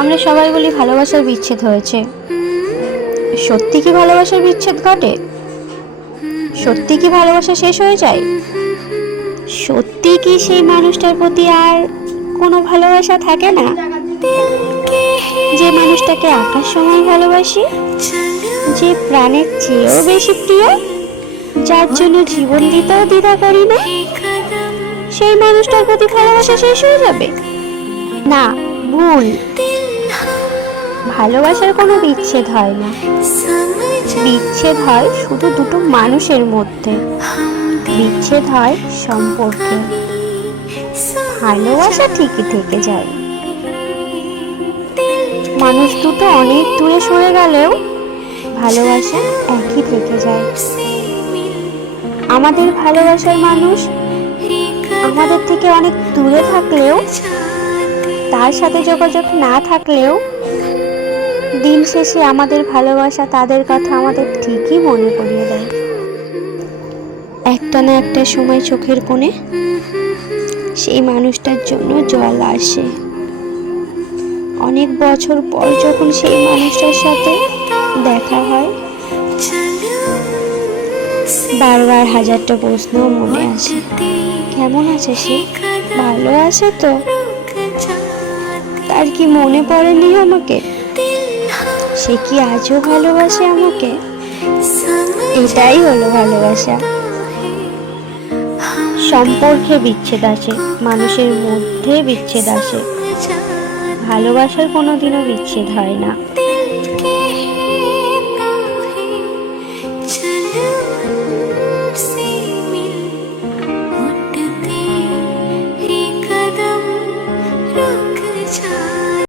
আমরা সবাই বলি ভালোবাসার বিচ্ছেদ হয়েছে। সত্যি কি ভালোবাসার বিচ্ছেদ ঘটে? সত্যি কি ভালোবাসা শেষ হয়ে যায়? সত্যি কি সেই মানুষটার প্রতি আর কোনো ভালোবাসা থাকে না? যে মানুষটাকে আকাশ সময় ভালোবাসি, যে প্রাণের চেয়েও বেশি প্রিয়, যার জন্য জীবন দিতেও দ্বিধা করি না, সেই মানুষটার প্রতি ভালোবাসা শেষ হয়ে যাবে? না ভুল। ভালোবাসার কোনো বিচ্ছেদ হয় না। বিচ্ছেদ হয় শুধু দুটো মানুষের মধ্যে। বিচ্ছেদ হয় সম্পর্কে। ভালোবাসা ঠিকই থেকে যায়। মানুষ দুটো অনেক দূরে সরে গেলেও ভালোবাসা একই থেকে যায়। আমাদের ভালোবাসার মানুষ আমাদের থেকে অনেক দূরে থাকলেও তার সাথে যোগাযোগ না থাকলেও দিন শেষে আমাদের ভালোবাসা তাদের কথা আমাদের ঠিকই মনে করিয়ে দেয়। একটা না একটা সময় চোখের কোণে সেই মানুষটার জন্য জল আসে। অনেক বছর পর যখন সেই মানুষটার সাথে দেখা হয়, বারবার হাজারটা প্রশ্ন মনে আসে। কেমন আছে সে? ভালো আছে তো? তার কি মনে পড়েনি আমাকে? সে কি আজও ভালোবাসে আমাকে? এটাই হলো ভালোবাসা। সম্পর্কে বিচ্ছেদ আসে, মানুষের মধ্যে বিচ্ছেদ আসে। ভালোবাসার কোনোদিনও বিচ্ছেদ হয় না।